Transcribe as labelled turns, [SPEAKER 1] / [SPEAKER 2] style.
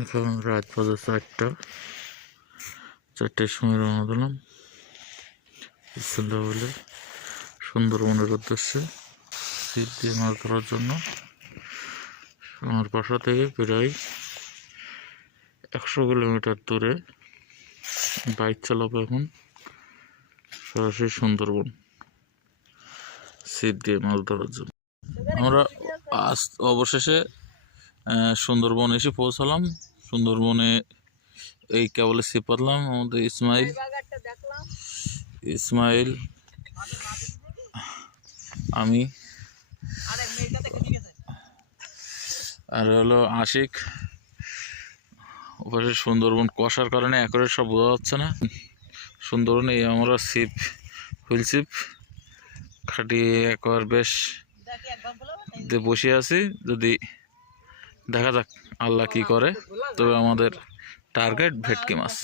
[SPEAKER 1] এখন রাত বাজে চারটা। চারটের সময় রওনা দিলাম। বলে সুন্দরবনের উদ্দেশ্যে ছিপ দিয়ে মাছ ধরার জন্য। আমার বাসা থেকে প্রায় একশো কিলোমিটার দূরে বাইক চালাবো এখন। সরাসরি সুন্দরবন ছিপ দিয়ে মাছ ধরার জন্য। আমরা আজ অবশেষে সুন্দরবন এসে পৌঁছালাম। সুন্দরবনে এই কেবলে ছিপ পাতলাম আমাদের ইসমাইল। ইসমাইল আমি। আর হলো আশিক। ওপাশে সুন্দরবন কষার কারণে একরে সব বোঝা যাচ্ছে না। সুন্দরবনে এই আমরা ছিপ হুইল ছিপ খাটিয়ে একবার বেশ বসে আছি। যদি দেখা যাক আল্লাহ কি করে। তবে আমাদের টার্গেট ভেটকি মাছ।